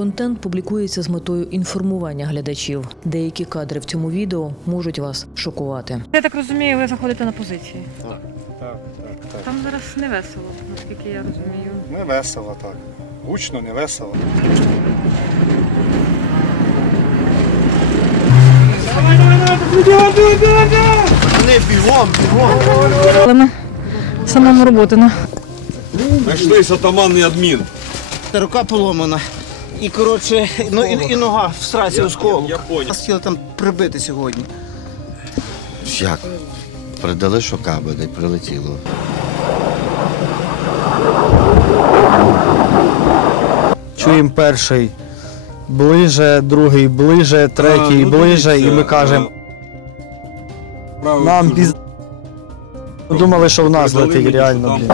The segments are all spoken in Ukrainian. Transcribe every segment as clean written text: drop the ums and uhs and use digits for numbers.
Контент публікується з метою інформування глядачів. Деякі кадри в цьому відео можуть вас шокувати. Я так розумію, ви заходите на позиції. Так. Там зараз не весело, наскільки я розумію. Не весело, так. Гучно, не весело. Але ми самому роботина. Знайшлися атаманний адмін. Рука поломана. І, коротше, і нога в сраці осколок. Нас хотіли там прибити сьогодні. Як? Передали, що каби, де прилетіло. Чуємо перший ближе, другий ближе, третій ближе, і ми кажемо, нам піз... Думали, що в нас летить реально, блін.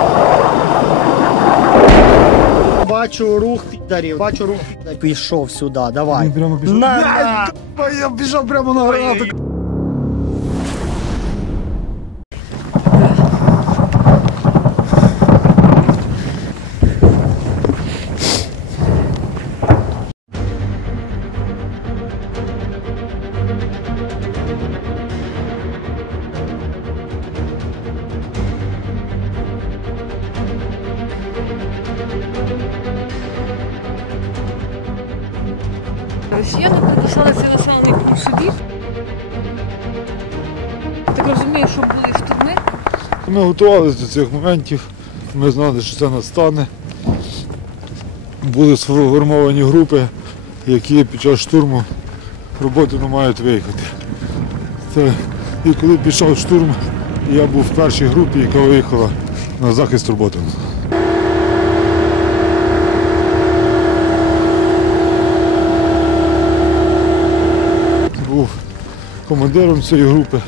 Бачу рух піддарів, бачу рух піддарів. Пішов сюди, давай. Прямо пішов. Я пішов прямо на гранату. Росіяни приписали цей населений пункт собі. Так розумію, що були штурми. Ми готувалися до цих моментів, ми знали, що це настане. Були сформовані групи, які під час штурму роботи не мають виїхати. І коли пішов штурм, я був в першій групі, яка виїхала на захист роботи. Був командиром цієї групи.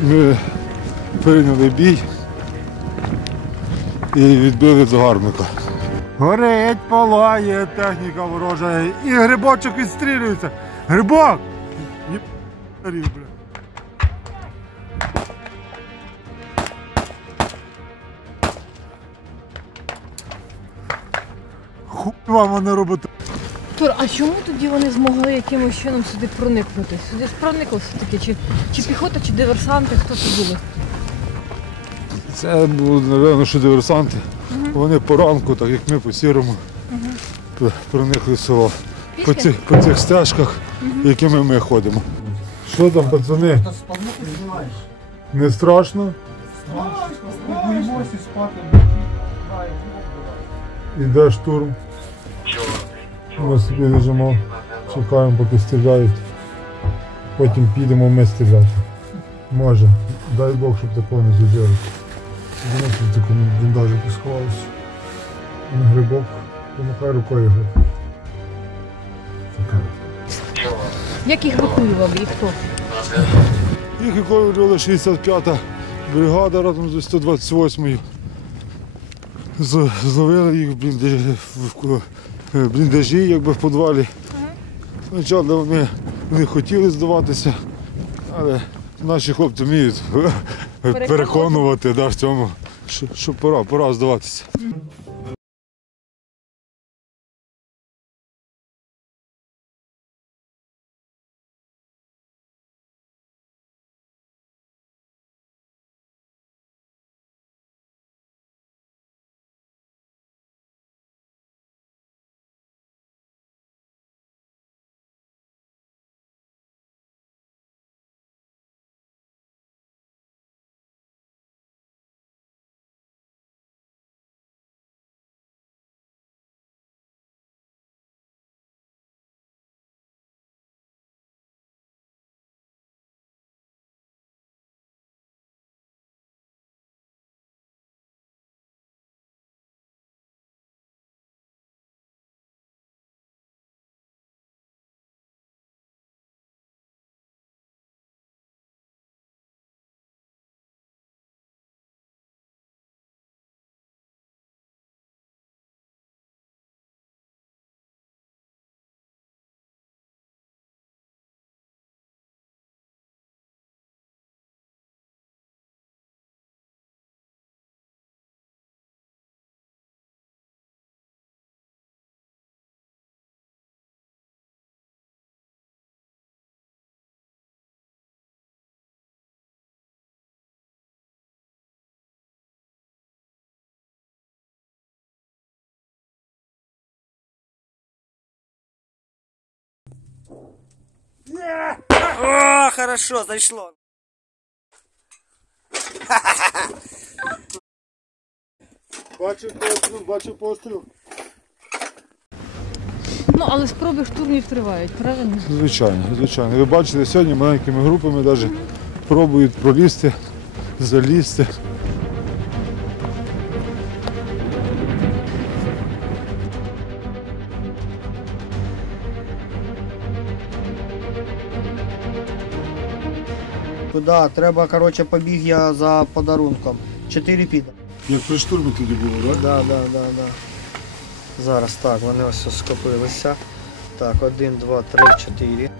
Ми прийняли бій і відбили загарбника. Горить, палає, техніка ворожа і грибочок відстрілюється. Грибок! Хуй вам вони робити. Тур, а чому тоді вони змогли якимось чином сюди проникнути? Сюди ж проникли все-таки? Чи піхота, чи диверсанти? Хто це були? Це були, напевно, що диверсанти. Вони по ранку, так як ми по сірому, проникли в село. По цих стежках, якими ми ходимо. Що там, пацани? Не страшно? Іде штурм. Ми собі лежимо, чекаємо, поки стріляють. Потім підемо ми стріляти. Може. Дай Бог, щоб такого не зробили. Воно в такому бліндажику сховалося. На грибок, помахай рукою гриб. Як їх евакуювали і хто? Їх евакуювала 65-та бригада разом з 128-ю. Зловили їх в бліндажі, якби в підвалі. Спочатку вони хотіли здаватися, але наші хлопці вміють переконувати в цьому, що пора здаватися. О, хорошо, зайшло. Бачу постріл. Ну, але спроби штурмів тривають, правильно? Звичайно, звичайно. Ви бачите, сьогодні маленькими групами навіть пробують пролізти, залізти. Куда? Треба, коротше, побіг я за подарунком. 4 піда. Як при штурмі тоді було, так? Да. Зараз так, вони ось скопилися. Так, 1, 2, 3, 4.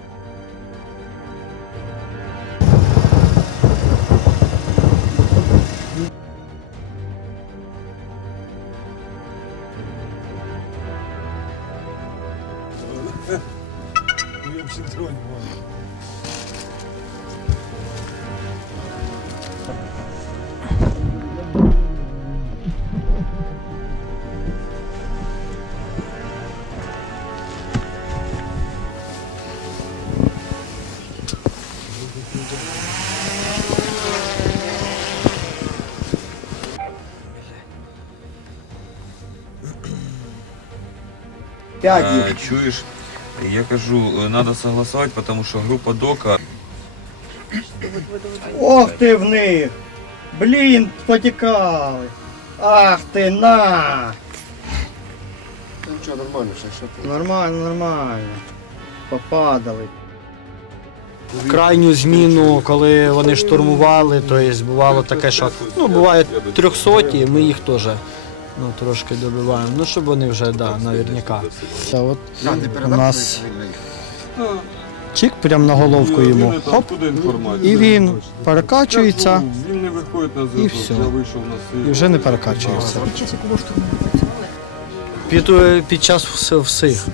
Чуєш, я кажу, треба согласувати, тому що група ДОКа. Ох ти в них! Блін, потікали! Ах ти на! Нічого, нормально, що Нормально. Попадали. Крайню зміну, коли вони штурмували, то є, бувало таке, що буває 300, ми їх теж трошки добиваємо. Ну, щоб вони вже, наверняка. Це от у нас чик прямо на головку йому, хоп, і він перекачується, Він не виходить на І зв'язок, все. я вийшов на силу. і вже не перекачується. Під час якого штурму ви працювали? Під час всіх.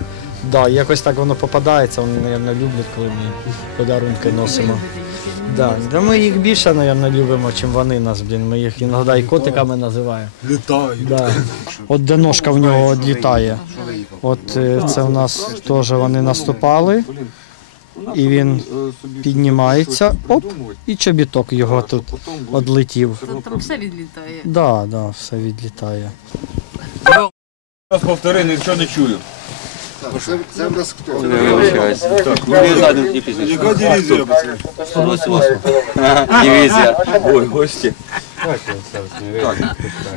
Да, якось так воно попадається, вони, мабуть, люблять, коли ми подарунки носимо. Да, ми їх більше, мабуть, любимо, ніж вони нас, блін. Ми їх іноді і котиками називаємо. Літають. Да. От де ножка в нього відлітає. От це в нас теж вони наступали, і він піднімається, оп, і чобіток його тут відлетів. Там все відлітає. Да, все відлітає. Раз повтори, нічого не чую. Це в нас хто? Яка дивізія? Дивізія. Ой, гості.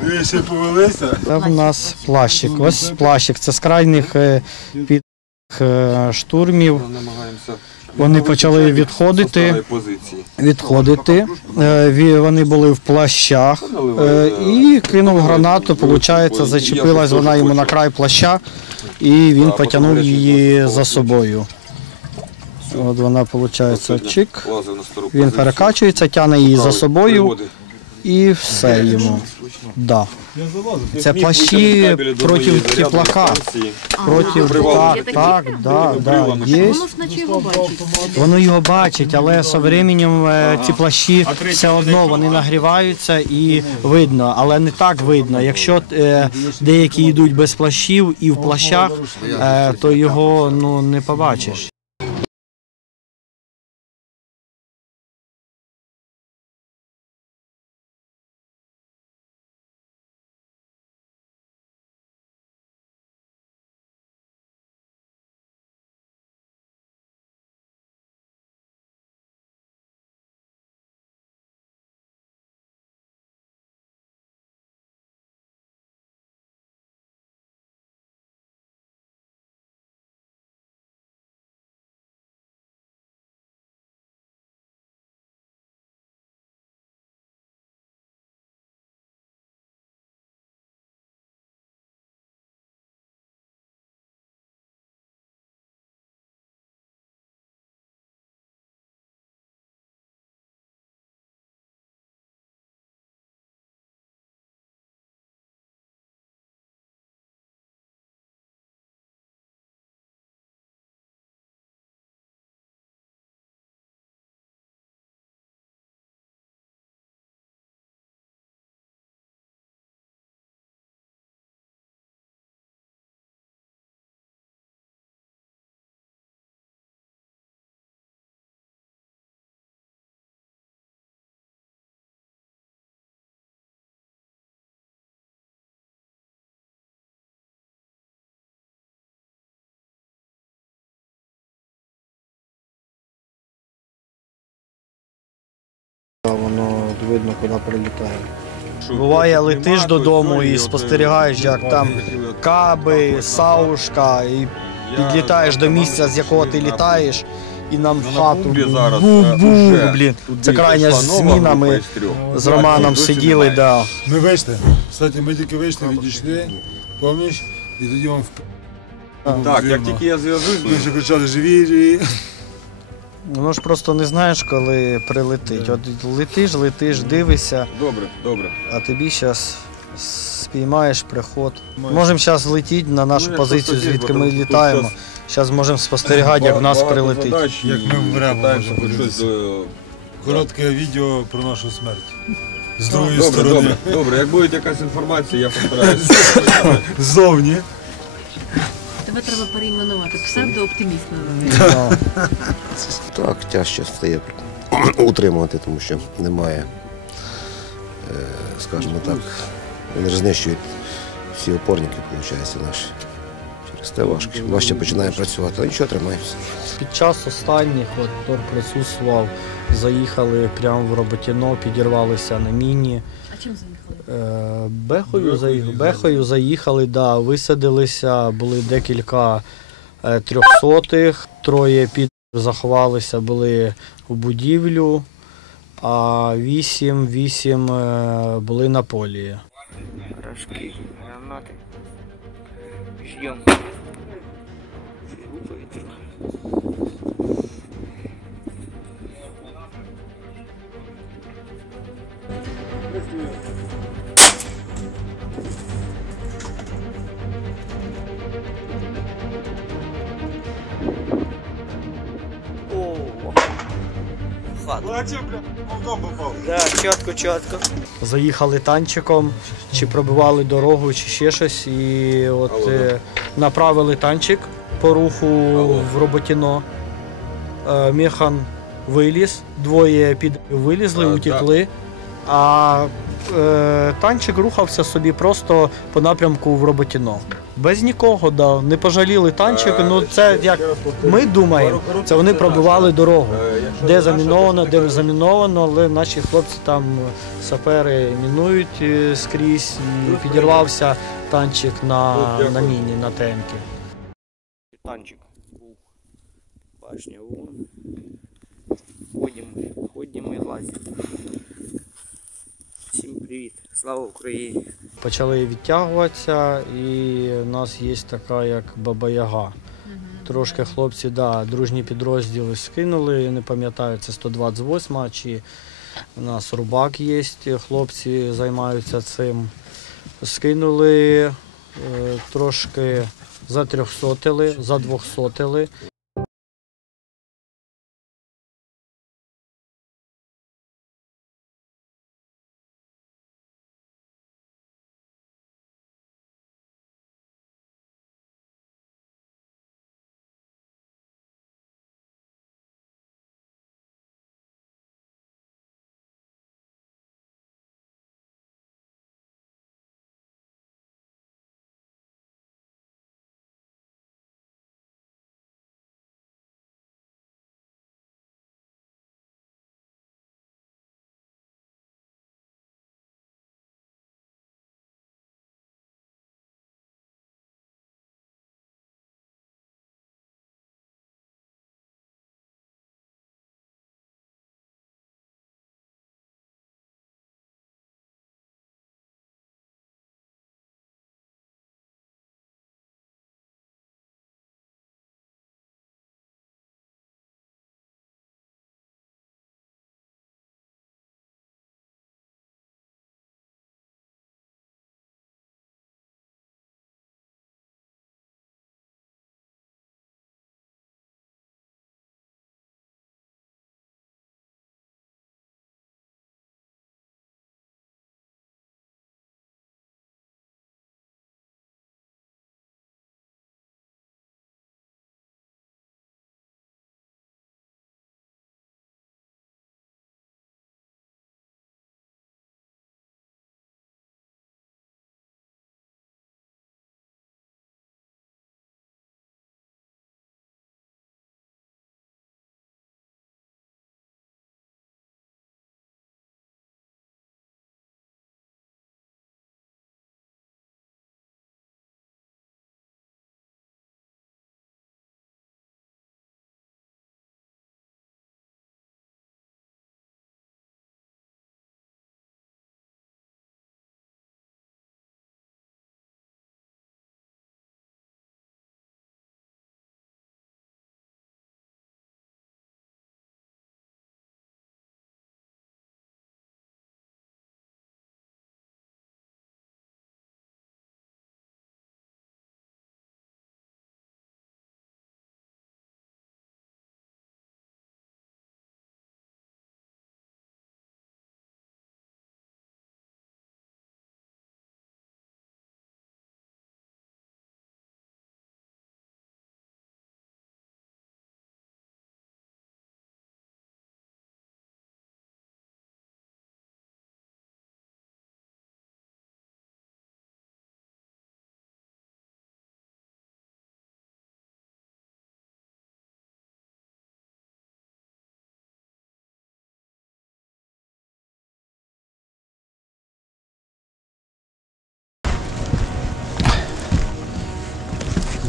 Ви ще повелися? Це в нас плащик. Ось плащик. Це з крайніх під штурмів. Намагаємося. Вони почали відходити. Вони були в плащах і кинув гранату. Виходить, зачепилась вона йому на край плаща, і він потягнув її за собою. От вона, виходить, чик. Він перекачується, тягне її за собою. І все йому. Да. Це плащі проти теплака. Є. Воно ж наче його бачить. Воно його бачить, але з часом ці плащі все одно вони нагріваються і видно, але не так видно. Якщо деякі йдуть без плащів і в плащах, то його не побачиш. видно, куди прилітає. Буває, летиш додому і спостерігаєш, як там каби, саушка, і підлітаєш до місця, з якого ти літаєш, і нам в хату бу-бу, блін. Це крайня зміна, ми з Романом сиділи, да. Ми вийшли. Кстати, ми тільки вийшли, відійшли, пам'ятаєш? І тоді вам Так, як тільки я зв'яжусь, ми вже кричали живі, живі. Ну ж просто не знаєш, коли прилетить. От летиш, дивишся, добре. а тобі зараз спіймаєш приход. Можемо зараз летіти на нашу позицію, звідки ми літаємо. Зараз можемо спостерігати, як в нас прилетить. Як ми вмремо, Питаємося можемо хоч щось. Коротке відео про нашу смерть. З другої сторони. Добре, як буде якась інформація, я постараюся. Ззовні. Тебе треба перейменувати. Псевдооптиміст. Так, тяжче стає утримувати, тому що немає, скажімо так, вони ж знищують всі опорники, виходить, наші. Через те важче починає працювати, але нічого, тримаємося. Під час останніх, от Тор присутствував, заїхали прямо в Роботіно, підірвалися на міні. А чим заїхали? Бехою заїхали, да, висадилися, були декілька трьохсотих, троє заховалися, були у будівлю, а вісім були на полі. Рожки, гранати. Ждем. Да, чітко. Заїхали танчиком, чи пробивали дорогу, чи ще щось, і от направили танчик по руху в Роботіно. Механ виліз, двоє вилізли, утекли, а танчик рухався собі просто по напрямку в Роботіно. Без нікого, да. Не пожаліли танчик, ну це як ми думаємо, це вони пробивали дорогу. Де заміновано, де не заміновано, але наші хлопці там, сапери, мінують скрізь, і підірвався танчик на міні, на ТМ-ки. Танчик був. Башня вон. Ходимо і лазимо. Всім привіт. Слава Україні. Почали відтягуватися, і в нас є така, як Баба-Яга. Трошки хлопці, да, дружні підрозділи скинули, не пам'ятаю, це 128, чи у нас Рубак є, хлопці займаються цим. Скинули, трошки затрьохсотили, задвохсотили.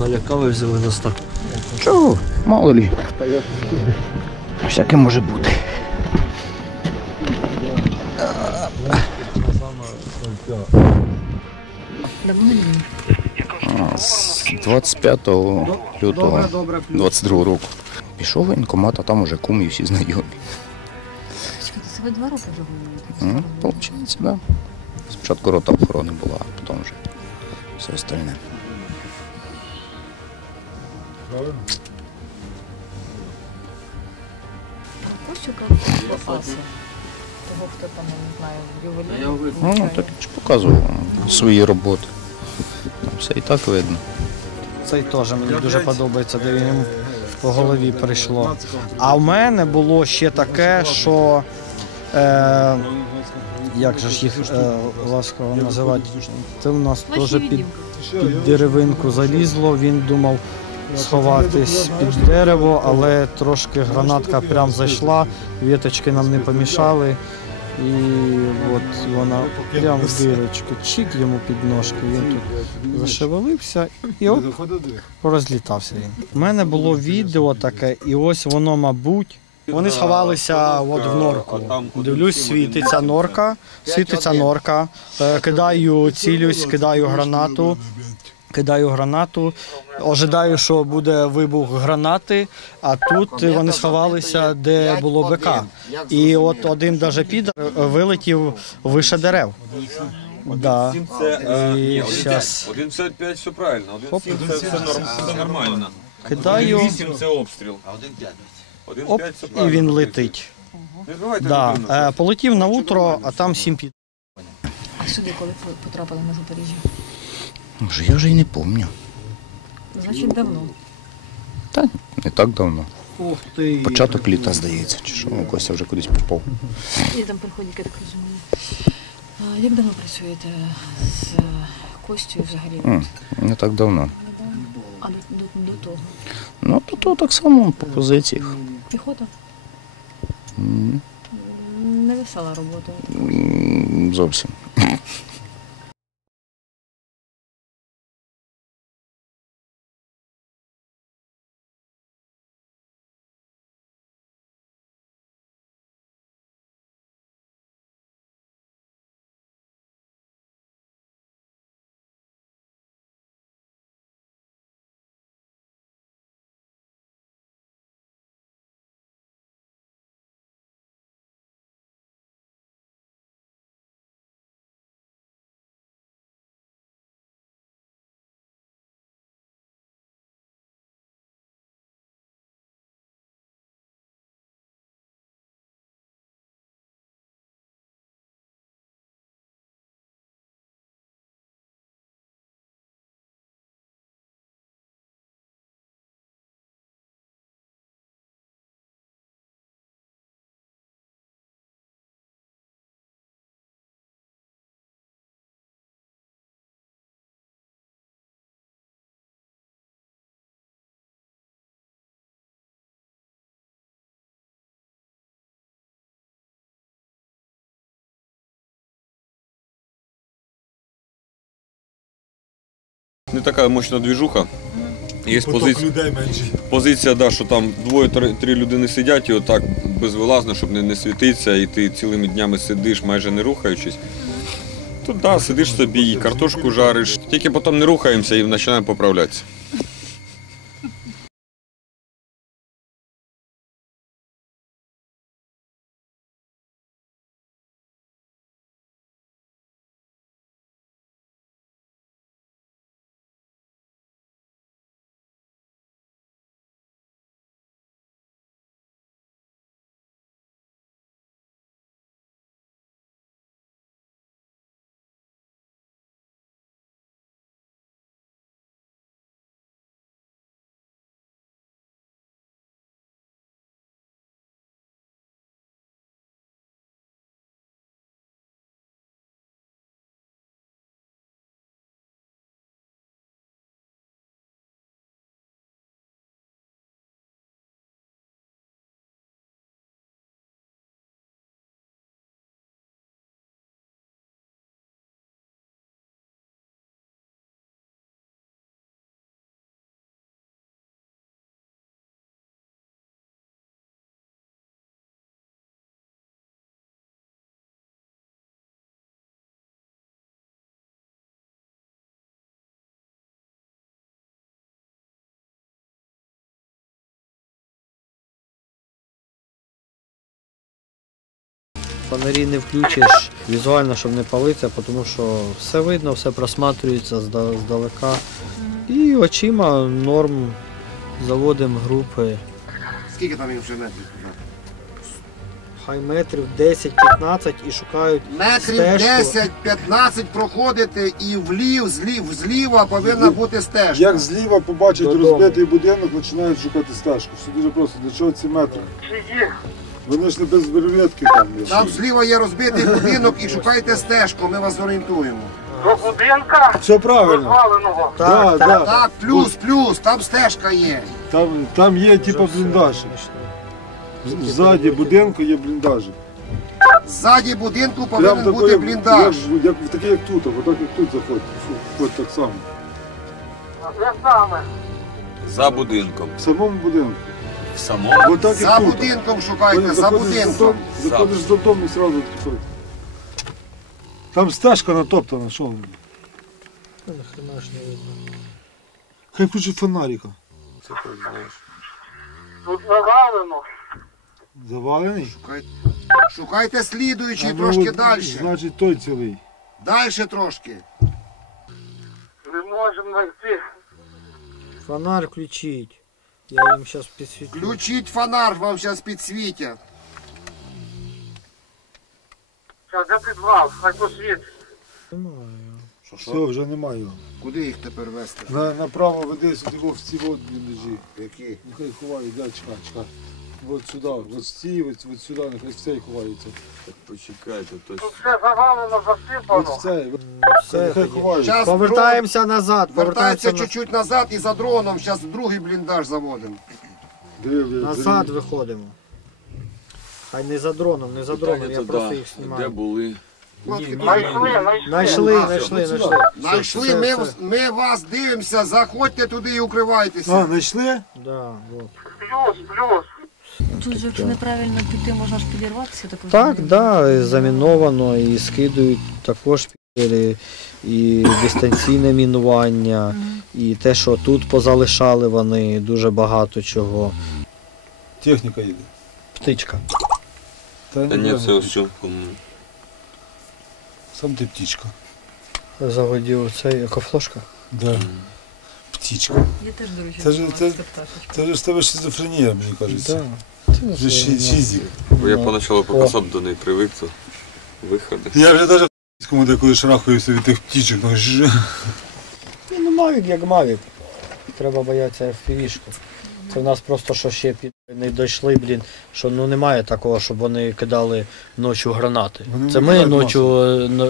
налякали, взяли на старт. Чого? Мало лі. Всяке може бути. З 25 лютого 22 року. Пішов в воєнкомат, а там уже кум і всі знайомі. Це ви 2 роки вже воюєте? Получається, так. Да. Спочатку рота охорони була, а потім вже все остальне. Костюка попався. Того, хто там, я не знаю, ювелір. Ну, так я ж показував свої роботи. Там все і так видно. Цей теж мені дуже подобається, де він йому по голові прийшло. А в мене було ще таке, що як же ж їх ласково називати, це в нас теж під деревинку залізло, він думав сховатись під дерево, але трошки гранатка прям зайшла, віточки нам не помішали. І от вона прямо в дирочку, чик йому під ножки, він тут зашевелився і от розлітався він. У мене було відео таке, і ось воно, мабуть, вони сховалися от в норку. Дивлюсь, світиться норка, кидаю, цілюсь, кидаю гранату, ожидаю, що буде вибух гранати, а тут вони сховалися, де було БК. І от один даже підер вилетів вище дерев. Да. І щас 1,55 все правильно, 1,7 це нормально. кидаю, 1,8 це обстріл. оп, 1,5 це і правильно. він летить. Не збивайте Да. людину. Полетів на утро, а там 7 під. А сюди коли потрапили на Запоріжжя? Може, я вже й не пам'ятаю. Значить, давно. Та не так давно. Ух ти. Початок літа, здається, чи що, Костя вже кудись попав. І там приходять, я так розумію. А як давно працюєте з Костю взагалі? Не так давно. А до того? Ну, то так само по позиціях. Піхота? М, Невесела робота. Зовсім. Не така мощна двіжуха. Є позиція, да, що там 2-3 людини сидять і отак безвилазно, щоб не світитися, і ти цілими днями сидиш, майже не рухаючись. Тут да, сидиш собі, і картошку жариш, тільки потім не рухаємося і починаємо поправлятися. Фонарі не включиш візуально, щоб не палитися, тому що все видно, все просматрюється здалека. І очима норм заводимо групи. Скільки там їм вже метрів? Хай метрів 10-15 і шукають Метрів стежку. 10-15 проходите і зліва повинна бути стежка. Як зліва побачать Додому. розбитий будинок, починають шукати стежку. Все дуже просто. Для чого ці метри? Вони ж не без береветки там. Там зліва є розбитий будинок і шукайте стежку, ми вас орієнтуємо. До будинка Все правильно. розваленого. Так, так. Так, плюс, там стежка є. Там є типу бліндаж. Ззаді будинку є бліндажі. Ззаді будинку Прям повинен такий, бути бліндаж. Такий як тут, отак як тут заходить. Ходь так само. Де саме? За будинком. В самому будинку. В самому? Отак За як тут. будинком шукайте, за Заходиш будинком. Заходиш за дом і одразу тут. Там стежка натоптана, що воно? Хай включить фонарика. Тут завалено. Завалений? Шукайте слідуючий А, ну, трошки от, далі. Значить той цілий. Далі трошки. Не можемо знайти. Фонарь включіть. Я їм зараз підсвітлю. Включіть фонар, вам зараз підсвітять. Зараз де підвал, хай посвіт. Все, вже немає його. Куди їх тепер вести? Направо веди сюди в ці от бліндажі. Які? Нехай ховають, чекай. От сюди, от ці, от сюди, нехай в цей ховаються. Почекайте, то Тут все завалено, От засипано. в цей, Все, нехай тоді. ховають. Щас Повертаємося назад. Вертається Повертаємося чуть-чуть назад і за дроном, зараз другий бліндаж заводимо. назад виходимо. Хай не за дроном, не за дроном, я просто їх де знімаю. були? Знайшли. Знайшли, ми вас дивимося, заходьте туди і укривайтеся. А, знайшли? Да, от. Плюс. Тут же, якщо неправильно піти, можна ж підірватися. Так, да, заміновано і скидують також і дистанційне мінування, і те, що тут позалишали вони, дуже багато чого. Техніка їде. Птичка. Та ні, це ось що. Сам ти птічка. Загодів цей екофлошка. Да. Птічка. Я теж, до речі, Це ж- думала, це- що пташечка. Це ж з тебе шизофренія, мені кажеться. Да. Вже шизик. Бо я поначалу поки сам до неї привик, то виходи. Я вже навіть в деколи шарахаюся від тих птічок. Ну, Мавік як Мавік. Треба боятися FPV-шку. Це в нас просто що ще не дійшли, що немає такого, щоб вони кидали ночі гранати. Вони Це не ми кидають ночі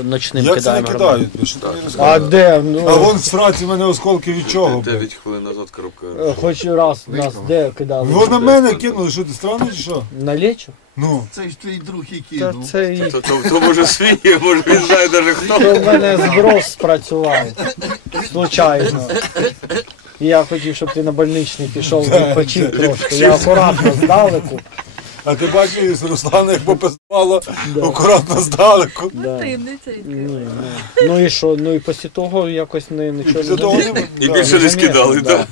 ночним Як це не кидаємо гранати. кидають? Що ти мені А розказуєш? де? Ну, А вон в сраці в мене осколки від чого? 9 хвилин назад коробка. хоч раз нас де кидали? Вон на мене кинули, що ти странний чи що? На лечу? Ну. Це ж твій друг який. Та це і То може свій, може він знає навіть хто. то в мене зброс спрацював. Случайно. І я хотів, щоб ти на больничний пішов, відпочив трошки. Я акуратно здалеку. А ти бачиш, Руслана як попиздувало акуратно здалеку. Да. Таємниця Ні. Ну і що? Ну і після того якось нічого Після того не не- І да. більше не скидали, Да. так?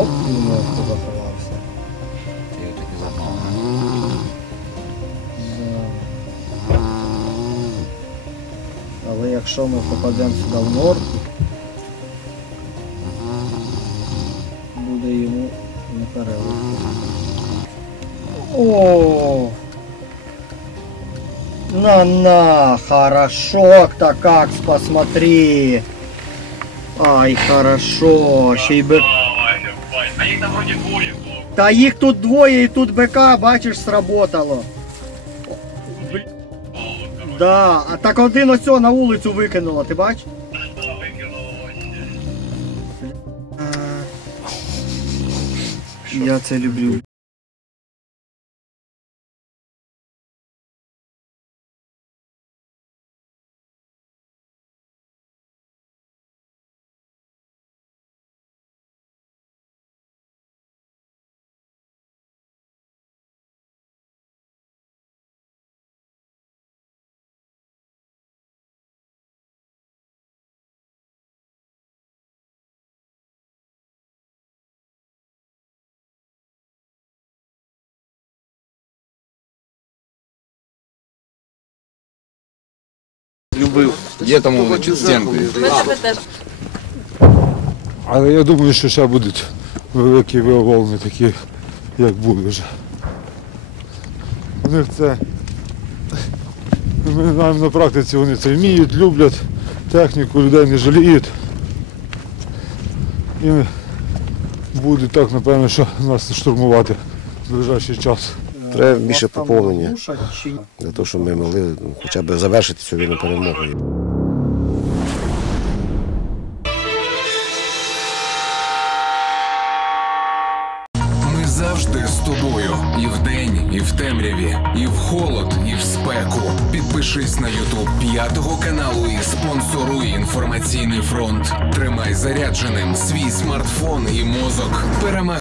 Оп, і мовку заховався. Да. Але якщо ми попадемо сюди в норку, буде йому не перелити. О! На, хорошо-то как, посмотри. Ай, хорошо, ще й би... А їх там вроді двоє. Та їх тут двоє і тут БК, бачиш, сработало. Да, а так один ось на вулицю викинуло, ти бачиш? Я це люблю. Любив. Є там стінки. Але я думаю, що ще будуть великі волни такі, як були вже. У них це, ми знаємо на практиці, вони це вміють, люблять техніку, людей не жаліють. І будуть так, напевно, що нас штурмувати в ближайший час. Треба більше поповнення, для того, щоб ми могли хоча б завершити цю війну перемогою. Ми завжди з тобою. І вдень, і в темряві, і в холод, і в спеку. Підпишись на YouTube 5-го каналу і спонсоруй інформаційний фронт. Тримай зарядженим свій смартфон і мозок. Перемагай.